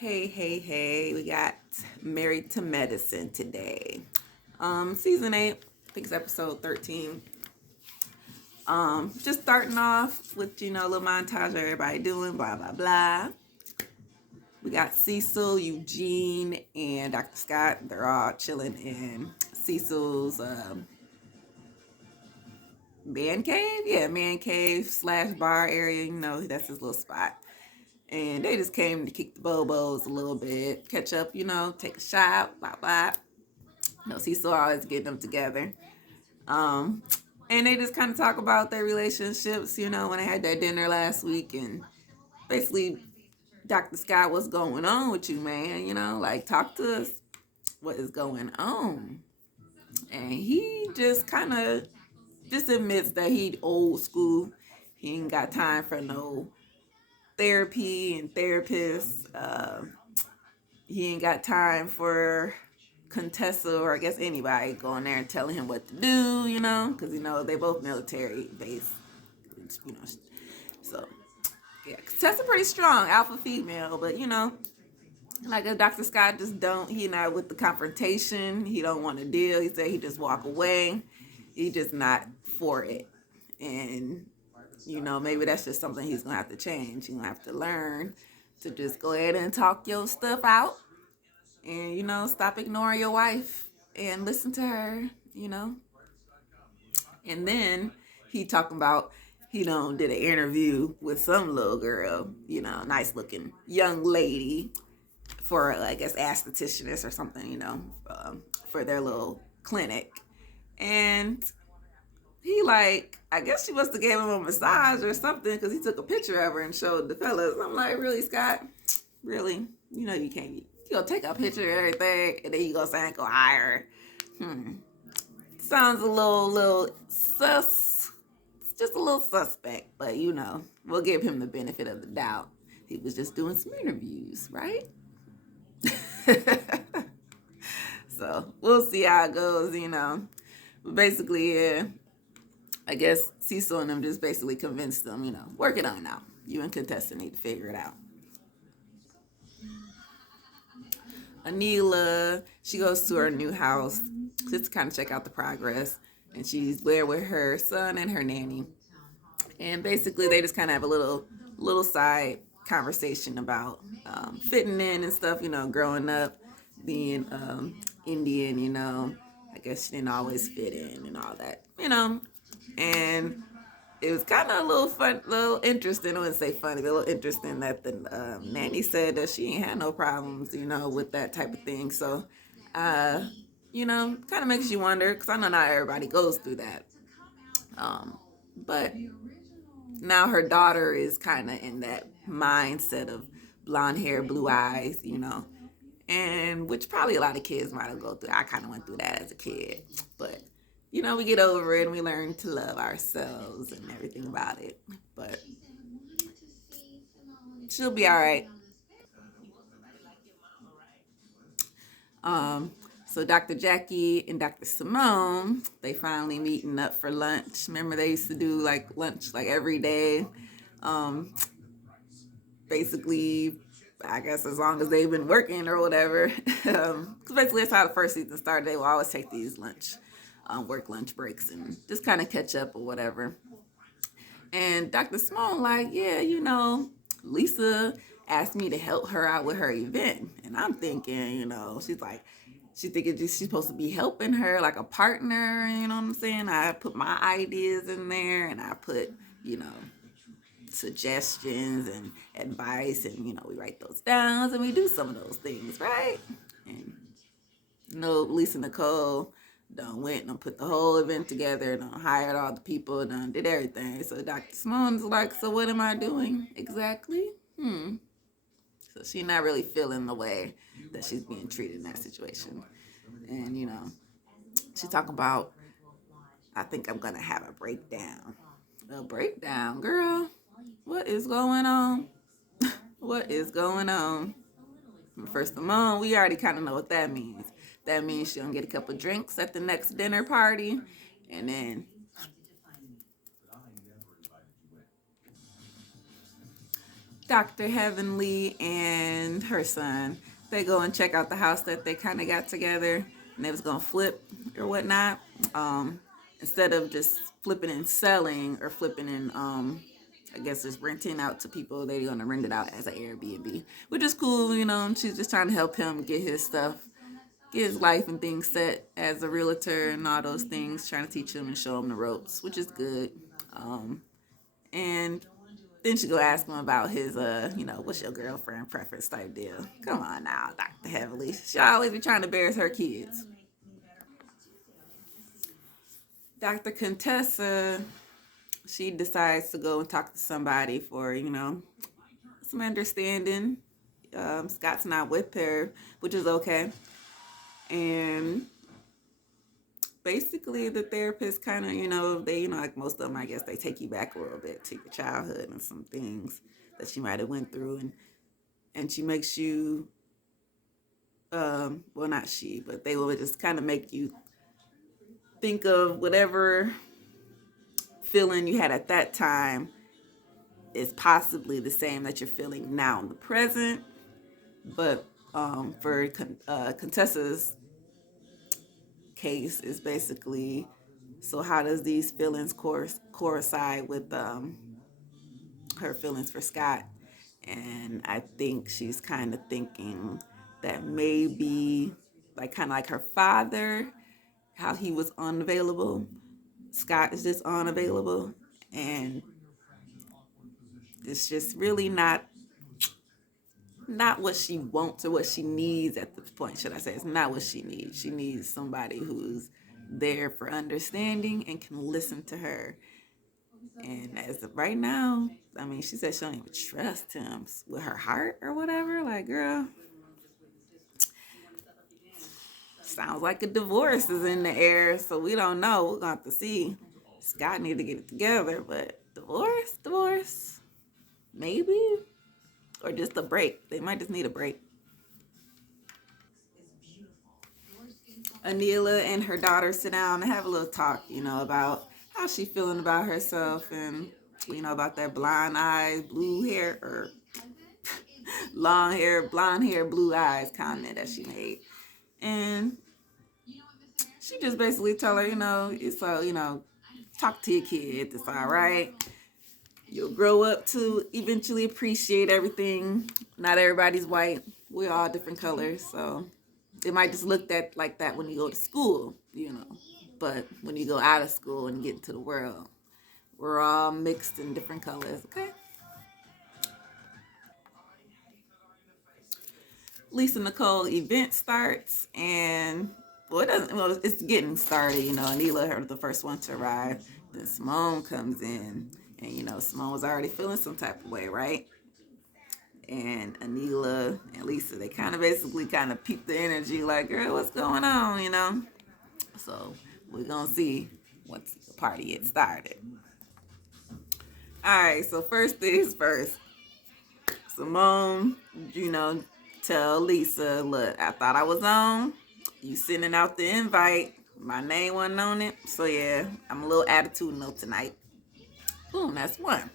Hey, we got Married to Medicine today. Season 8, I think it's episode 13. Just starting off with, a little montage of everybody doing, blah, blah, blah. We got Cecil, Eugene, and Dr. Scott. They're all chilling in Cecil's man cave. Yeah, man cave / bar area. That's his little spot. And they just came to kick the bobos a little bit, catch up, take a shot, blah, blah. Cecil always getting them together. Um, and they just kind of talk about their relationships, when they had that dinner last week. And basically, Dr. Scott, what's going on with you, man? Like, talk to us. What is going on? And he just kind of just admits that he old school. He ain't got time for no therapy and therapists. He ain't got time for Contessa, or I guess anybody going there and telling him what to do, because they both military based, you know. So yeah, Contessa pretty strong, alpha female, but like a Dr. Scott just he not with the confrontation. He don't want to deal. He said he just walk away. He just not for it, and maybe that's just something he's gonna have to change. He's gonna have to learn to just go ahead and talk your stuff out, and stop ignoring your wife and listen to her. And then he talking about he did an interview with some little girl, nice looking young lady for, I guess, aestheticianist or something, for their little clinic. And he I guess she must have gave him a massage or something, because he took a picture of her and showed the fellas. I'm like, really, Scott? Really? You can't. You gonna take a picture of everything and then you go say and go hire her. Sounds a little sus. It's just a little suspect, but we'll give him the benefit of the doubt. He was just doing some interviews, right? So we'll see how it goes, But basically, yeah, I guess Cecil and them just basically convinced them, work it on now. You and Contessa need to figure it out. Anila, she goes to her new house just to kind of check out the progress. And she's there with her son and her nanny. And basically, they just kind of have a little side conversation about fitting in and stuff, growing up, being Indian, I guess she didn't always fit in and all that, And it was kind of a little fun, little interesting. I wouldn't say funny, but a little interesting that the nanny said that she ain't had no problems, with that type of thing. So, kind of makes you wonder, because I know not everybody goes through that. But now her daughter is kind of in that mindset of blonde hair, blue eyes, and which probably a lot of kids might have gone through. I kind of went through that as a kid, but we get over it and we learn to love ourselves and everything about it. But she'll be all right. So Dr. Jackie and Dr. Simone, they finally meeting up for lunch. Remember they used to do lunch every day. Basically, I guess as long as they've been working or whatever. Because basically that's how the first season started. They will always take these work lunch breaks and just kind of catch up or whatever. And Dr. Simone yeah, Lisa asked me to help her out with her event. And I'm thinking, she's thinking she's supposed to be helping her like a partner, you know what I'm saying? I put my ideas in there and I put, suggestions and advice, and we write those down and we do some of those things, right? And Lisa Nicole done went and put the whole event together, done hired all the people, done did everything. So Dr. Simone's like, so what am I doing exactly? So she's not really feeling the way that she's being treated in that situation. And she's talking about, I think I'm gonna have a breakdown. A breakdown, girl? What is going on? What is going on? First of all, we already kind of know what that means. That means she'll get a couple drinks at the next dinner party, and then Dr. Heavenly and and her son, they go and check out the house that they kind of got together, and they was gonna flip or whatnot. Um, Instead of just flipping and selling or flipping and I guess just renting out to people, they're gonna rent it out as an Airbnb, which is cool, you know. And she's just trying to help him get his stuff, get his life and things set as a realtor and all those things, trying to teach him and show him the ropes, which is good. And then she go ask him about his, what's your girlfriend preference type deal. Come on now, Dr. Heavily. She always be trying to embarrass her kids. Dr. Contessa, she decides to go and talk to somebody for, some understanding. Scott's not with her, which is okay. And basically the therapist kind of, they, like most of them, I guess, they take you back a little bit to your childhood and some things that you might have went through. And she makes you, well, not she, but they will just kind of make you think of whatever feeling you had at that time is possibly the same that you're feeling now in the present. But for Contessa's case is basically, so how does these feelings coincide with her feelings for Scott? And I think she's kind of thinking that maybe, like, kind of like her father, how he was unavailable, Scott is just unavailable, and it's just really not what she wants or what she needs at this point, should I say. It's not what she needs. She needs somebody who's there for understanding and can listen to her. And as of right now, I mean, she said she don't even trust him with her heart or whatever. Like, girl, sounds like a divorce is in the air, so we don't know. We're going to have to see. Scott need to get it together, but divorce, maybe, or just a break. They might just need a break. Anila and her daughter sit down and have a little talk, about how she feeling about herself and, about that blonde eyes, blue hair, or long hair, blonde hair, blue eyes comment that she made. And she just basically tell her, it's talk to your kids. It's all right. You'll grow up to eventually appreciate everything. Not everybody's white. We're all different colors. So it might just look like that when you go to school, But when you go out of school and get into the world, we're all mixed in different colors, okay? Lisa Nicole event starts, and it's getting started, Anila, her the first one to arrive. Then Simone comes in, and Simone was already feeling some type of way, right? And Anila and Lisa, they basically peep the energy, like, girl, what's going on, So we're gonna see once the party gets started. All right, so first things first. Simone, tell Lisa, look, I thought I was on. You sending out the invite. My name wasn't on it. So yeah, I'm a little attitudinal tonight. Boom, that's one.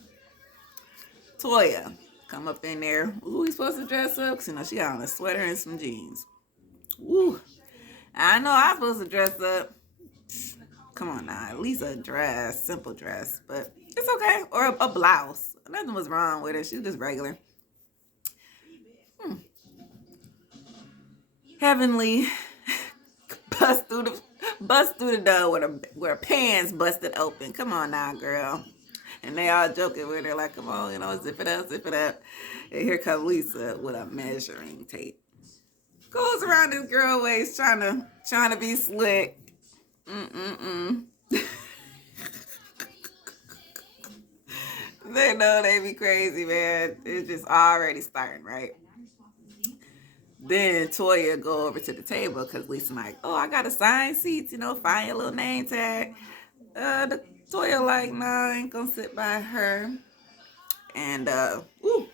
Toya, come up in there. Ooh, we supposed to dress up? Cause she got on a sweater and some jeans. Ooh, I know I'm supposed to dress up. Come on now, at least a dress, simple dress, but it's okay. Or a blouse. Nothing was wrong with her. She was just regular. Heavenly bust through the door with her pants busted open. Come on now, girl. And they all joking with her like, come on, zip it up, zip it up. And here comes Lisa with a measuring tape. Goes around this girl waist trying to be slick. They know they be crazy, man. It's just already starting, right? Then Toya go over to the table because Lisa like, oh, I got assigned seats, find your little name tag. The Toya like, nah, I ain't gonna sit by her. And no,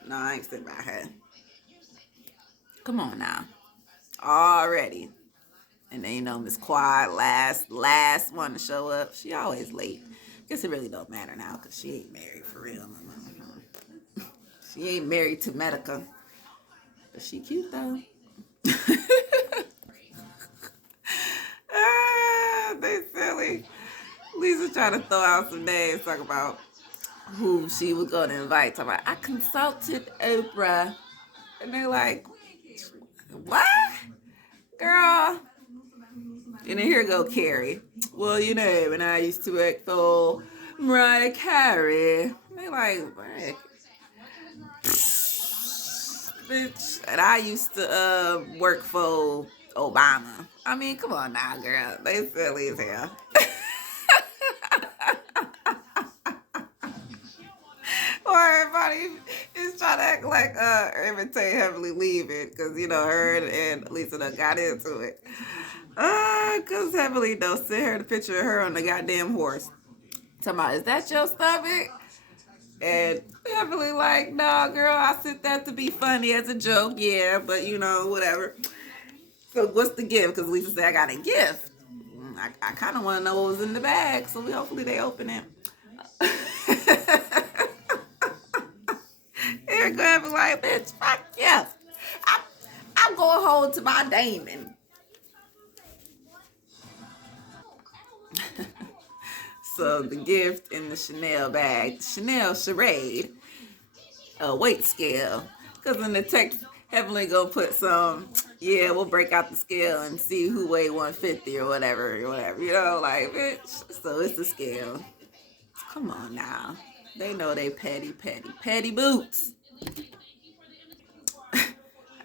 I ain't sit by her. Come on now, already. And then Miss Quad, last one to show up. She always late. Guess it really don't matter now because she ain't married for real. She ain't married to Medica. She cute though. They silly. Lisa trying to throw out some names, talk about who she was gonna invite. Talk about I consulted Oprah, and they like, what, girl? And then here go Carrie. Well, you know, when I used to work for Mariah Carey, they like, what? Bitch. And I used to work for Obama. I mean, come on now, girl. They silly as hell. Or everybody is trying to act like imitate Heavenly leaving because you know her and Lisa done got into it. Cause Heavenly don't send her the picture of her on the goddamn horse. Talking about, is that your stomach? And Heavenly like, no, girl, I sent that to be funny as a joke, yeah, but you know, whatever. So what's the gift? Because Lisa said I got a gift. I kind of want to know what was in the bag, so hopefully they open it. Eric gonna be like, bitch, fuck yeah. I'm going home to my Damon. So the gift in the Chanel bag, Chanel Charade, a weight scale. Because in the text, Heavenly gonna put some, yeah, we'll break out the scale and see who weighed 150 or whatever, you know, like, bitch. So it's the scale. Come on now. They know they petty boots.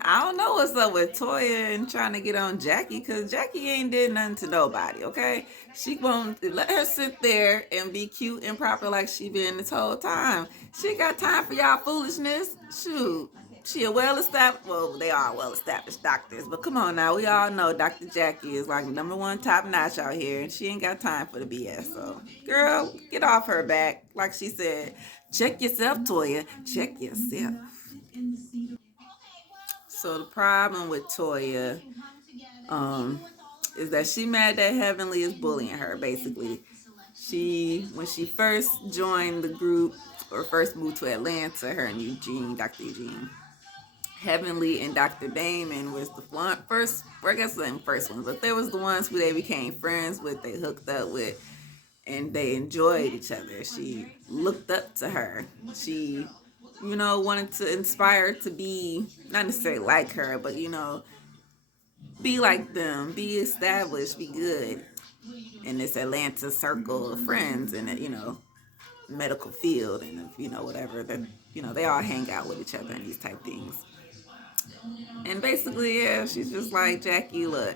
I don't know what's up with Toya and trying to get on Jackie because Jackie ain't did nothing to nobody, okay? She won't let her sit there and be cute and proper like she been this whole time. She ain't got time for y'all foolishness. Shoot. She a well-established, well, they are well-established doctors, but come on now. We all know Dr. Jackie is like #1 top notch out here, and she ain't got time for the BS. So, girl, get off her back. Like she said, check yourself, Toya. Check yourself. So the problem with Toya is that she mad that Heavenly is bullying her, basically. When she first joined the group, or first moved to Atlanta, her and Eugene, Dr. Eugene, Heavenly and Dr. Damon was the first, I guess the first ones, but there was the ones who they became friends with, they hooked up with, and they enjoyed each other. She looked up to her. She, wanted to inspire to be, not necessarily like her, but, be like them, be established, be good in this Atlanta circle of friends in the, medical field and, whatever. That, they all hang out with each other and these type things. And basically, yeah, she's just like, Jackie, look,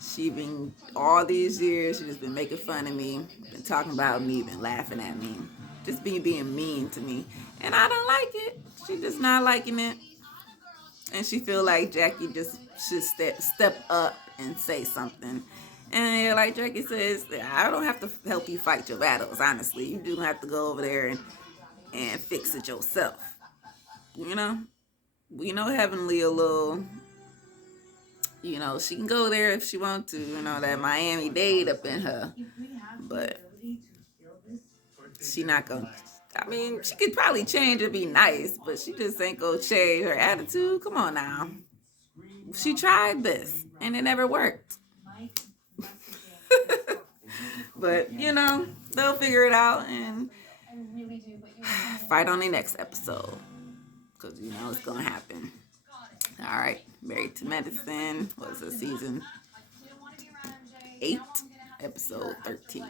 she been all these years, she just been making fun of me, been talking about me, been laughing at me, just being mean to me. And I don't like it. She just not liking it. And she feel like Jackie just should step up and say something. And yeah, like Jackie says, I don't have to help you fight your battles, honestly. You do have to go over there and fix it yourself. You know? We know Heavenly a little, she can go there if she wants to, that Miami Dade up in her. But she not gonna, I mean, she could probably change or be nice, but she just ain't gonna change her attitude. Come on now. She tried this and it never worked. But, they'll figure it out and fight on the next episode. Because, it's going to happen. All right. Married to Medicine was a season 8, episode 13.